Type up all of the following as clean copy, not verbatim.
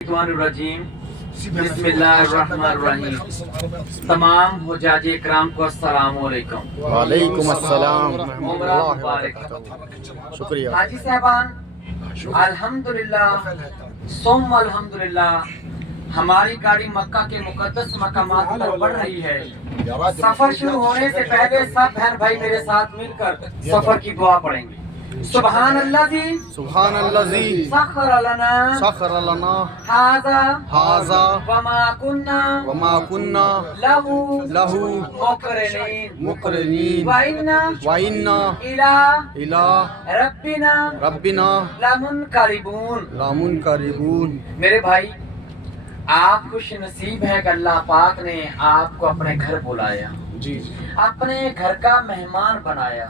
रजीम बिस्मिल्लाहिर्रहमानिर्रहीम। तमाम हुज्जाज इकराम को अस्सलाम वालेकुम। वालेकुम अस्सलाम। उम्रा मुबारक। शुक्रिया हाजी साहबान, अल्हम्दुलिल्लाह सुम्मा अल्हम्दुलिल्लाह, हमारी गाड़ी मक्का के मुकद्दस मकामात पर बढ़ रही है। सफर शुरू होने से पहले सब बहन भाई मेरे साथ मिलकर सफर की दुआ पढ़ेंगे। सुभान अल्लाज़ी सखर लना हाज़ा वमा कुन्ना लहू मुक़रिनीन व इन्ना इला रब्बिना लमुनक़लिबून। मेरे भाई, आप खुश नसीब है कि अल्लाह पाक ने आपको अपने घर बुलाया, जी अपने घर का मेहमान बनाया।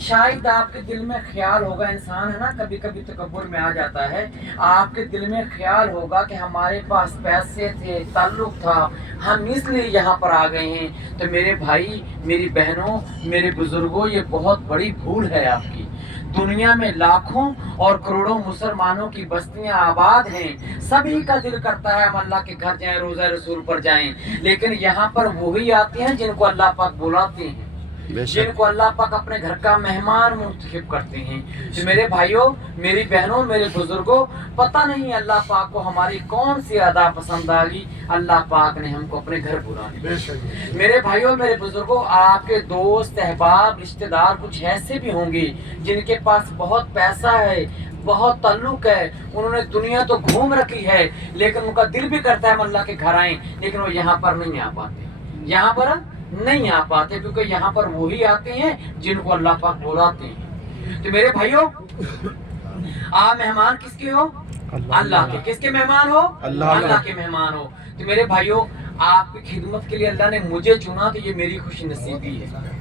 शायद आपके दिल में ख्याल होगा, इंसान है ना, कभी कभी तकब्बुर में आ जाता है, आपके दिल में ख्याल होगा कि हमारे पास पैसे थे, ताल्लुक था, हम इसलिए यहाँ पर आ गए हैं। तो मेरे भाई, मेरी बहनों, मेरे बुजुर्गों, ये बहुत बड़ी भूल है आपकी। दुनिया में लाखों और करोड़ों मुसलमानों की बस्तियां आबाद हैं, सभी का दिल करता है हम अल्लाह के घर जाएं, रोज़ा रसूल पर जाएं, लेकिन यहाँ पर वही आते हैं जिनको अल्लाह पाक बुलाते हैं, जिनको अल्लाह पाक अपने घर का मेहमान मुंतखब करते हैं। तो मेरे भाइयों, मेरी बहनों, मेरे बुजुर्गों, पता नहीं अल्लाह पाक को हमारी कौन सी अदा पसंद आ गई, अल्लाह पाक ने हमको अपने घर बुला लिया। मेरे भाइयों, मेरे बुजुर्गों, आपके दोस्त, अहबाब, रिश्तेदार कुछ ऐसे भी होंगे जिनके पास बहुत पैसा है, बहुत ताल्लुक है, उन्होंने दुनिया तो घूम रखी है, लेकिन उनका दिल भी करता है हम अल्लाह के घर आए, लेकिन वो यहाँ पर नहीं आ पाते, यहाँ पर नहीं आ पाते, क्योंकि यहाँ पर वही आते हैं जिनको अल्लाह पाक बुलाते हैं। तो मेरे भाइयों, आप मेहमान किसके हो? अल्लाह के। किसके मेहमान हो? अल्लाह के मेहमान हो। तो मेरे भाइयों, आपकी खिदमत के लिए अल्लाह ने मुझे चुना, तो ये मेरी खुश नसीबी है।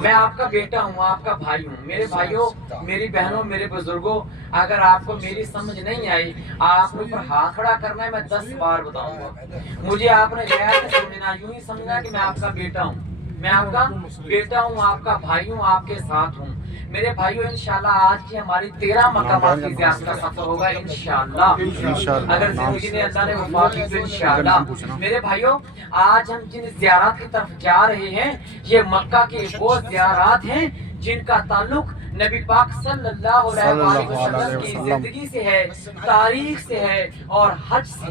मैं आपका बेटा हूँ, आपका भाई हूँ। मेरे भाइयों, मेरी बहनों, मेरे बुजुर्गों, अगर आपको मेरी समझ नहीं आई, आपने ऊपर हाथ खड़ा करना है, मैं 10 बार बताऊंगा। मुझे आपने गैर से समझना, यूं ही समझना कि मैं आपका बेटा हूँ, मैं आपका बेटा हूँ, आपका भाई हूँ, आपके साथ हूँ। मेरे भाइयों, इंशाल्लाह आज की हमारी 13 मकामात की ज़ियारत का सफर होगा इंशाल्लाह, अगर जिंदगी ने अल्लाह ने वफा की तो इंशाल्लाह। मेरे भाइयों, आज हम जिन ज़ियारत की तरफ जा रहे हैं, ये मक्का के वो ज़ियारत हैं जिनका ताल्लुक नबी पाक सल्लल्लाहु अलैहि वसल्लम की जिंदगी से है, तारीख से है और हज से।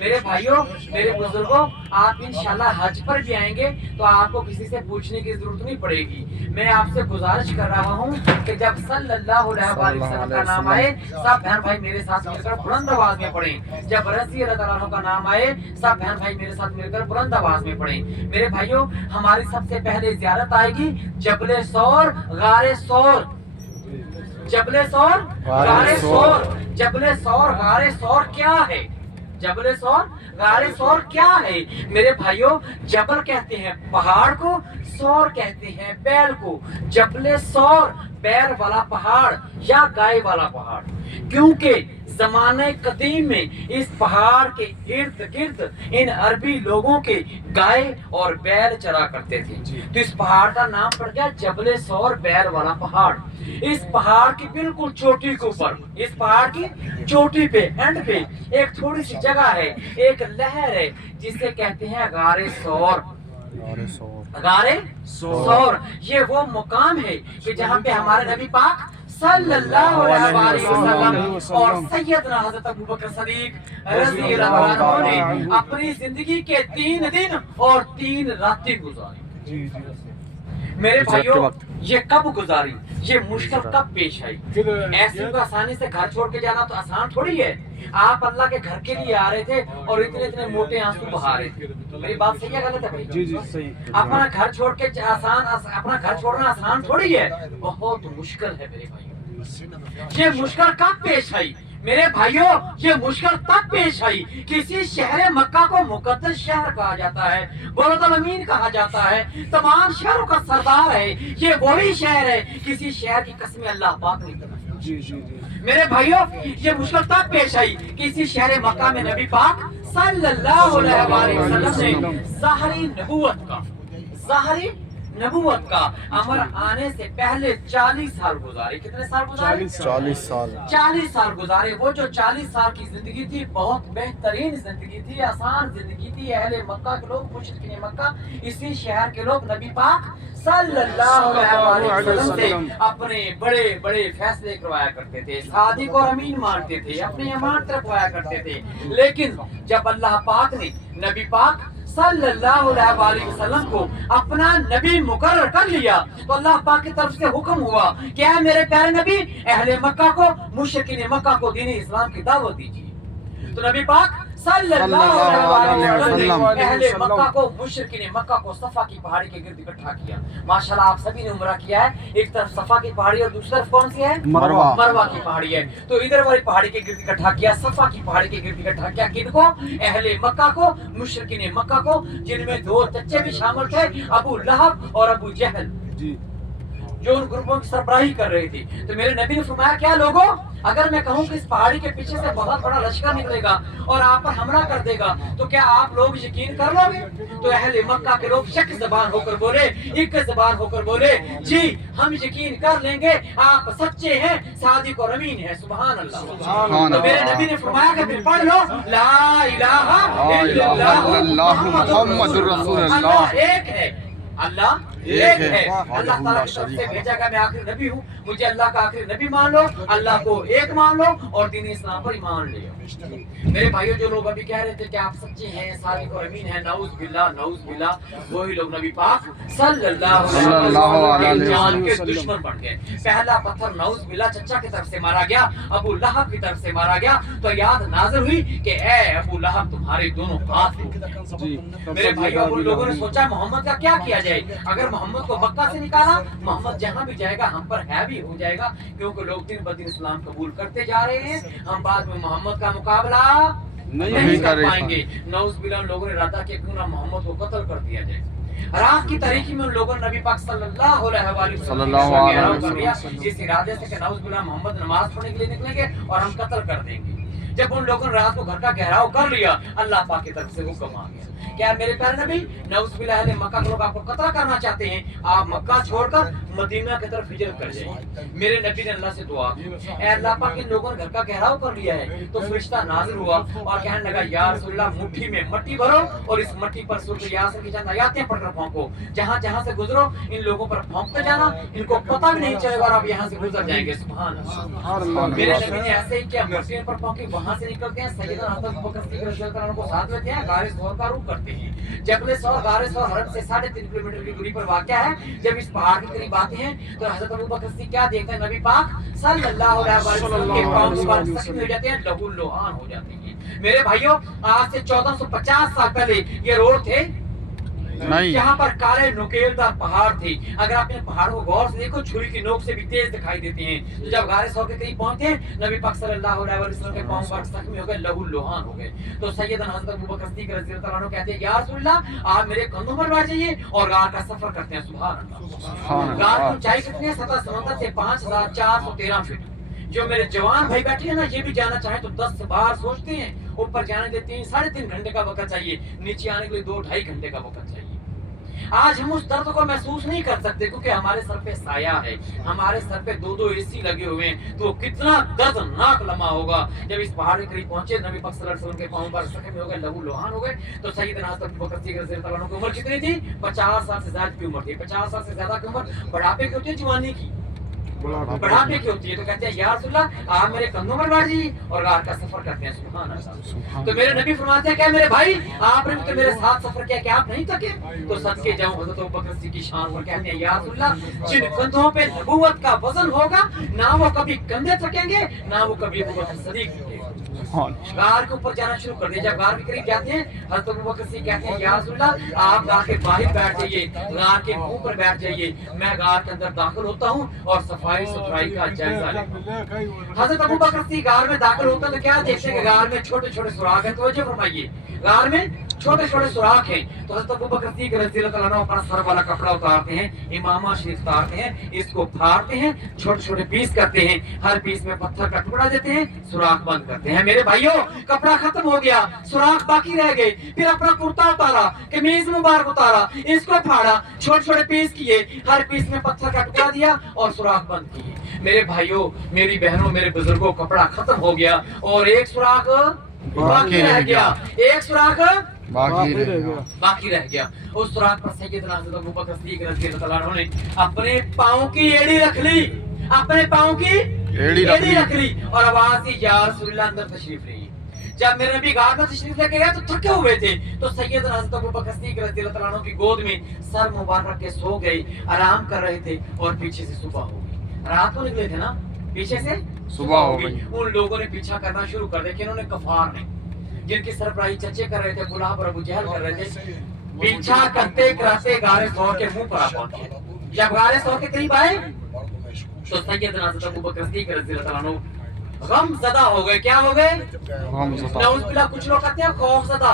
मेरे भाइयों, मेरे बुजुर्गों, आप इंशाल्लाह हज पर भी आएंगे तो आपको किसी से पूछने की जरूरत नहीं पड़ेगी। मैं आपसे गुजारिश कर रहा हूँ कि जब सल्लल्लाहु अलैहि वसल्लम का नाम आए, सब बहन भाई मेरे साथ मिलकर बुलंद आवाज में पढ़ें। जब रज़ी अल्लाह तआला अन्हु का नाम आए, सब बहन भाई मेरे साथ मिलकर बुलंद आवाज में पढ़ें। मेरे भाइयों, हमारी सबसे पहले ज़ियारत आएगी जबले सौर, गारे सौर, जबले सौर, गारे सौर। जबले सौर, गारे सौर क्या है? जबले सौर, गारे सौर क्या है? मेरे भाइयों, जबल कहते हैं पहाड़ को, सौर कहते हैं बैल को। जबले सौर, बैल वाला पहाड़ या गाय वाला पहाड़, क्योंकि ज़माने कदीम में इस पहाड़ के इर्द गिर्द इन अरबी लोगों के गाय और बैल चला करते थे, तो इस पहाड़ का नाम पड़ गया जबले सौर, बैल वाला पहाड़। इस पहाड़ की बिल्कुल चोटी के ऊपर, इस पहाड़ की चोटी पे, एंड पे एक थोड़ी सी जगह है, एक लहर है, जिसे कहते हैं गारे सौर। गारे सौर, ये वो मुकाम है कि जहाँ पे हमारे नबी पाक सल्लल्लाहु अलैहि वसल्लम और सैयदना हज़रत अबू बकर सिद्दीक रज़ी अल्लाह अन्हु ने अपनी जिंदगी के 3 दिन और 3 रातें गुजारी। मेरे भाइयों, ये कब गुजारी, ये मुश्किल कब पेश आई? ऐसे को आसानी से घर छोड़ के जाना तो आसान थोड़ी है। आप अल्लाह के घर के लिए आ रहे थे और इतने इतने मोटे आंसू बहा रहे थे। मेरी बात सही है गलत है भाई? जी जी सही। अपना घर छोड़ के अपना घर छोड़ना आसान थोड़ी है, बहुत मुश्किल है मेरे भाई। ये मुश्किल कब पेश आई? मेरे भाइयों, ये मुश्किल तब पेश आई, किसी शहर मक्का को मुकद्दस शहर कहा जाता है, बलदुल अमीन कहा जाता है, तमाम शहरों का सरदार है, ये वही शहर है, किसी शहर की कसमें अल्लाह पाक ने खाई। जी जी जी। मेरे भाइयों, ये मुश्किल तब पेश आई कि इसी शहर मक्का में नबी पाक सल्लल्लाहु अलैहि वसल्लम ने ज़ाहरी नबूवत का, ज़ाहरी नबूवत का अमर आने से पहले 40 साल गुजारे। कितने साल गुजारे? 40 साल। 40 साल गुजारे। वो जो 40 साल की जिंदगी थी बहुत बेहतरीन जिंदगी थी, आसान जिंदगी थी। अहले मक्का के लोग, मुशरिकीन मक्का, इसी शहर के लोग नबी पाक सल्लल्लाहु अलैहि वसल्लम से अपने बड़े बड़े फैसले करवाया करते थे, सादिक और अमीन मानते थे, अपनी अमानत रखवाया करते थे। लेकिन जब अल्लाह पाक ने नबी पाक सल्लल्लाहु अलैहि वसल्लम को अपना नबी मुकर्रर कर लिया तो अल्लाह पाक की तरफ से हुक्म हुआ कि ऐ मेरे प्यारे नबी, अहले मक्का को, मुशरिकीन मक्का को दीन इस्लाम की दावत दीजिए। तो नबी पाक सल्लल्लाहु अलैहि वसल्लम ने अहले मक्का को, मुशरिकीन मक्का को सफा की पहाड़ी के गिर्द इकट्ठा किया। माशाल्लाह आप सभी ने उम्रा किया है। एक तरफ सफा की पहाड़ी और दूसरी तरफ कौन सी है? मरवा। मरवा की पहाड़ी है। तो इधर वाली पहाड़ी के गिर्द इकट्ठा किया, सफा की पहाड़ी के गिर्द इकट्ठा किया। किनको? अहले मक्का को, मुशरिकीन मक्का को, जिनमें दो चच्चे भी शामिल थे, अबू लहब और अबू जहल, जो उन ग्रुपों की सरबराही कर रही थी। तो मेरे नबी ने फरमाया, क्या लोगों, अगर मैं कहूं कि इस पहाड़ी के पीछे से बहुत बड़ा लश्कर निकलेगा और आप पर हमला कर देगा तो क्या आप लोग यकीन कर लोगे? तो अहले मक्का के लोग शक ज़बान होकर बोले, एक ज़बान होकर बोले, जी हम यकीन कर लेंगे, आप सच्चे हैं, सादिक और अमीन हैं। सुभान अल्लाह। तो मेरे नबी ने फरमाया कि फिर पढ़ लो, ला इलाहा इल्लल्लाह मुहम्मदुर रसूलुल्लाह। अल्लाह एक है, अल्लाह एक है। अल्लाह ताला की तरफ से भेजा गया मैं आखिरी नबी हूँ, मुझे अल्लाह का आखिरी नबी मान लो, अल्लाह को एक मान लो और दीन इस्लाम पर ईमान ले। मेरे भाइयों, जो लोग अभी कह रहे थे कि आप सच्चे हैं, सादिक और अमीन हैं, नाउज़ बिल्लाह, वही लोग नबी पाक सल्लल्लाहु अलैहि वसल्लम के दुश्मन बन गए। पहला पत्थर नाउज़ बिल्लाह चचा की तरफ से मारा गया, अबू लहब की तरफ से मारा गया। तो याद नाज़िल हुई कि ए अबू लहब, तुम्हारे दोनों हाथ हो। मेरे भाइयों, उन लोगों ने सोचा मोहम्मद का क्या किया जाए। अगर मोहम्मद को मक्का से निकाला, मोहम्मद जहाँ भी जाएगा हम पर हैवी हो जाएगा, क्योंकि लोग दिन ब दिन इस्लाम कबूल करते जा रहे हैं। हम बाद में मोहम्मद का मुकाबला नहीं कर पाएंगे। नौज़ बिल्लाह लोगों ने इरादा किया क्यों ना मोहम्मद को कत्ल कर दिया जाए। रात की तारीकी में उन लोगों ने नबी पाक सल्लल्लाहु अलैहि वसल्लम इस इरादे से कि नौज़ बिल्लाह मोहम्मद नमाज पढ़ने के लिए निकलेंगे और हम कत्ल कर देंगे। जब उन लोगों ने रात को घर का घेराव कर लिया, अल्लाह पाक की तरफ से हुक्म आ गया, क्या मेरे प्यारे नबी, नौज़ बिल्लाह अहले मक्का के लोग आपको कत्ल करना चाहते हैं, आप मक्का छोड़कर मदीना की तरफ हिजरत कर जाइए। मेरे नबी ने अल्लाह से दुआ की, ऐ अल्लाह पाक, इन लोगों ने घर का घेराव कर लिया है। तो फरिश्ता नाज़िल हुआ और कहने लगा, या रसूलल्लाह, मुट्ठी में मट्टी भरो और इस मट्टी पर सूरह यासीन की चंद आयतें पढ़कर फेंको। जहाँ जहाँ से गुजरो इन लोगों पर फेंकते जाना, इनको पता भी नहीं चलेगा और आप यहाँ से गुजर जाएंगे। सुभान अल्लाह। मेरे नबी ने ऐसे ही किया, मट्टी पर फेंकी, वहाँ से निकलते हैं, सैयदना हज़रत अबू बकर सिद्दीक़ रज़ियल्लाहु अन्हु को साथ लेते हैं, गारे सौर का रुख करते हैं। जबल सौर गारे सौर हरम से 3.5 किलोमीटर की दूरी पर वाक़या है। जब इस पहाड़ के करीब आते हैं तो हज़रत अबू बकर सिद्दीक़ क्या देखते हैं, नबी पाक सल्लल्लाहु अलैहि वसल्लम के पांव मुबारक जख्मी हो जाते हैं, लहू लुहान हो जाते हैं। मेरे भाइयों, आज से 1450 साल पहले ये रोड थे नहीं, यहाँ पर काले नुकेलदार पहाड़ थे। अगर आप इन पहाड़ों को गौर से देखो, छुरी की नोक से भी तेज दिखाई देते हैं। तो जब गारे सौर के करीब पहुंचे, नबी पाक सल्लल्लाहु अलैहि वसल्लम के पांव मुबारक जख्मी हो गए, लहू लुहान हो गए। तो सैयदना हज़रत अबू बकर सिद्दीक़ रज़ियल्लाहु अन्हु कहते हैं, या रसूलल्लाह, आप मेरे कंधों पर बैठ जाइए और गार का सफर करते हैं। सुभान अल्लाह। गार की ऊंचाई कितनी है? सतह समंदर से 5413 फीट। जो मेरे जवान भाई बैठे हैं ना, ये भी जाना चाहे तो 10 बार सोचते हैं। ऊपर जाने के लिए 3-3.5 घंटे का वक्त चाहिए, नीचे आने के लिए 2-2.5 घंटे का वक्त चाहिए। आज हम उस दर्द को महसूस नहीं कर सकते क्योंकि हमारे सर पे साया है, हमारे सर पे 2-2 एसी लगे हुए हैं। तो कितना दर्दनाक लम्हा होगा जब इस पहाड़ के करीब पहुंचे, नबी पाक सल्लल्लाहु अलैहि वसल्लम के पांव पर जख्मी हो गए, लहू लुहान हो गए। तो सैयदना हज़रत अबू बकर सिद्दीक़ रज़ियल्लाहु अन्हु की उम्र कितनी थी? 50 साल से ज्यादा की उम्र थी। 50 साल से ज्यादा की उम्र बुढ़ापे की होती है, जवानी की बढ़ापे की होती है। तो कहते हैं, या रसूलल्लाह, आप मेरे कंधों पर बैठ जाइए और रात का सफर करते हैं। सुभान अल्लाह। तो मेरे नबी फरमाते हैं, क्या मेरे भाई, आपने तो मेरे साथ सफर किया, क्या आप नहीं थके? तो सदके जाऊं हज़रत अबू बकर सिद्दीक़ की शान पर कहते हैं, या रसूलल्लाह, जिन कंधों पे नबूवत का वजन होगा, ना वो कभी कंधे थकेंगे, ना वो कभी अबू बकर सिद्दीक़ थकेंगे। गार के ऊपर जाना शुरू कर दिया। जब गार के करीब जाते हैं, हज़रत अबू बकर सिद्दीक़ कहते हैं, या रसूलल्लाह, आप गार के बाहर बैठ जाइए, गार के मुंह पर बैठ जाइए, मैं गार के अंदर दाखिल होता हूँ और सफाई सुथराई का जायजा लेता। हज़रत अबू बकर सिद्दीक़ गार में दाखिल होता तो क्या देखते हैं कि गार में छोटे छोटे सुराख हैं। तो फरमाइए, गार में छोटे छोटे सुराख हैं। तो हज़रत अबू बकर सिद्दीक़ रज़ियल्लाहु अन्हु अपना सर वाला कपड़ा उतारते हैं, इमामा शरीफ उतारते हैं, इसको फाड़ते हैं, छोटे छोटे पीस करते हैं, हर पीस में पत्थर का टुकड़ा देते हैं, सुराख बंद करते हैं। मेरे भाइयों, कपड़ा खत्म हो गया, सुराख बाकी रह गए, फिर अपना कुर्ता उतारा, कमीज मुबारक उतारा, इसको फाड़ा, छोटे छोटे पीस किए, हर पीस में पत्थर का टुकड़ा दिया और सुराख बंद किए। मेरे भाइयों, मेरी बहनों, मेरे बुजुर्गों, कपड़ा खत्म हो गया और एक सुराख बाकी रह गया, एक सुराख बाकी रह गया। उस सुराख पर सैयदना हज़रत अबू बकर सिद्दीक़ रज़ियल्लाहु अन्हु ने अपने पाँव की एड़ी रख ली, अपने पाँव की एड़ी रख ली और आवाज दी, या रसूलल्लाह अंदर तशरीफ लाइए। जब मेरे नबी गार में तशरीफ लेके गए तो थके हुए थे, तो सैयदना हज़रत अबू बकर सिद्दीक़ रज़ियल्लाहु अन्हु की गोद में सर मुबारक रख के सो गए, आराम कर रहे थे और पीछे से सुबह हो गई। रात को निकले थे ना, पीछे से सुबह हो गई। उन लोगों ने पीछा करना शुरू कर दिया, किन्होंने? कफार ने, जिनकी सरबराही चचे कर रहे थे, गुलाब और अबू जहल कर रहे थे। पीछा करते कराते गारे सौर के मुंह पर आ पहुंचे। जब गारे सौर के करीब आए तो सैयदना हज़रत अबू बकर सिद्दीक़ रज़ियल्लाहु अन्हु गमज़दा हो गए। क्या हो गए? नऊज़, कुछ लोग कहते हैं खौफज़दा।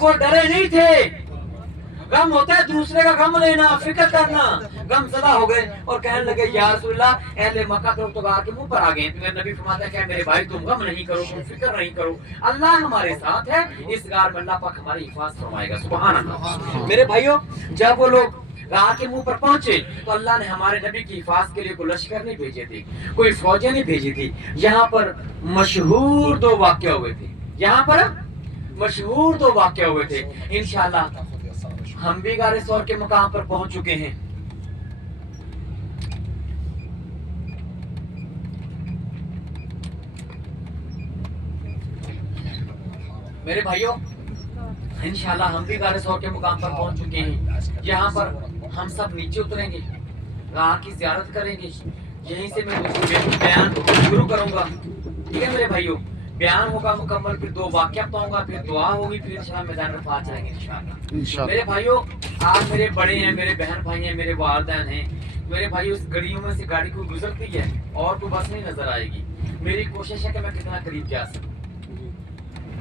वो डरे नहीं थे। गम होता है दूसरे का गम लेना, फिक्र करना। गमज़दा हो गए और कहने लगे, या रसूलल्लाह, अहले मक्का तो गार के मुंह पर आ गए। मेरे नबी फरमाते हैं, मेरे भाई तुम गम नहीं करो, तुम फिक्र नहीं करो, अल्लाह हमारे साथ है, इस गार में अल्लाह पाक हमारी हिफाजत फरमाएगा। सुभान अल्लाह। मेरे भाइयों, जब वो लोग गार के मुंह पर पहुंचे तो अल्लाह ने हमारे नबी की हिफाजत के लिए कोई लश्कर नहीं भेजे थे, कोई फौजें नहीं भेजी थी। यहाँ पर मशहूर दो वाक़या हुए थे, यहाँ पर मशहूर दो वाक़या हुए थे। इंशाअल्लाह हम भी गारे सौर के मुकाम पर पहुंच चुके हैं। मेरे भाइयों, इंशाअल्लाह हम भी गारे सौर के मुकाम पर पहुंच चुके हैं। यहाँ पर हम सब नीचे उतरेंगे, गार की ज़ियारत करेंगे। यहीं से मैं बयान शुरू करूंगा, ठीक है मेरे भाइयों? बयान होगा मुकम्मल, फिर दो वाक़या बताऊंगा, फिर दुआ होगी, फिर इंशाअल्लाह मैदान रफ़ात चलेंगे इंशाअल्लाह। मेरे भाइयों, आप मेरे बड़े हैं, मेरे बहन भाई हैं, मेरे वालिदैन हैं। मेरे भाइयों, इस गलियों में से गाड़ी को गुजरती है और कोई बस नहीं नजर आएगी। मेरी कोशिश है कि मैं कितना करीब जा सकूं,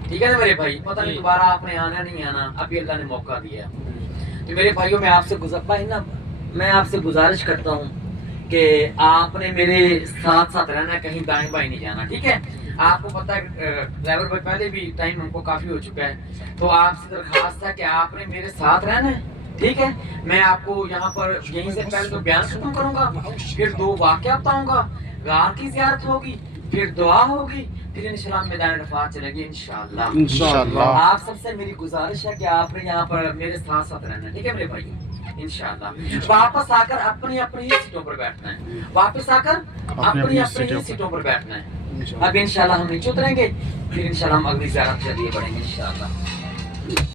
ठीक है ना मेरे भाई? पता नहीं दोबारा आपने आना नहीं आना, अभी अल्लाह ने मौका दिया। तो मेरे भाइयों, मैं आपसे गुजारिश करता हूँ कि आपने मेरे साथ साथ रहना, कहीं दाएं बाएं नहीं जाना, ठीक है? आपको पता है ड्राइवर भाई, पहले भी टाइम हमको काफी हो चुका है, तो आपसे दरखास्त है कि आपने मेरे साथ रहना है, ठीक है? मैं आपको यहाँ पर यहीं से पहले तो बयान खत्म करूंगा, फिर दो वाक़या बताऊंगा, गार की ज़ियारत होगी, फिर दुआ होगी, फिर इंशाअल्लाह मैदान रफ़ात चलेगी इंशाअल्लाह। आप सबसे मेरी गुजारिश है कि आपने यहाँ पर मेरे साथ साथ रहना है, ठीक है मेरे भाई? इंशाअल्लाह वापस आकर अपनी अपनी ही सीटों पर बैठना है, वापस आकर अपनी अपनी ही सीटों पर बैठना है। अब इंशाअल्लाह हम नीचे उतरेंगे, फिर इंशाअल्लाह हम अगली ज़ियारत के लिए बढ़ेंगे इंशाअल्लाह।